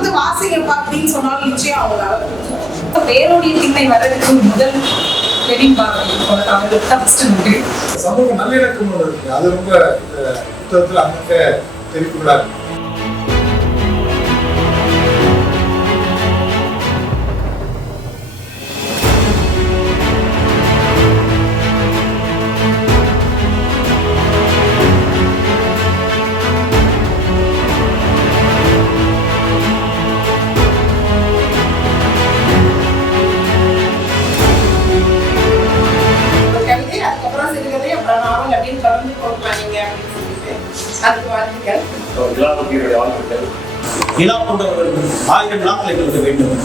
கொடுத்து வாசிங்கப்பா அப்படின்னு சொன்னாலும் நிச்சயம் அவங்களால வேரோடைய திண்ணை வர்றதுக்கு முதல் சமூக நல்லிணக்கம் இருக்கு. அது ரொம்ப புத்தகத்தில் அங்க தெரிவிக்கா இருக்கு. நிலா கொண்டவர்கள் 1000 நாட்கள் எங்களுக்கு வேண்டும்.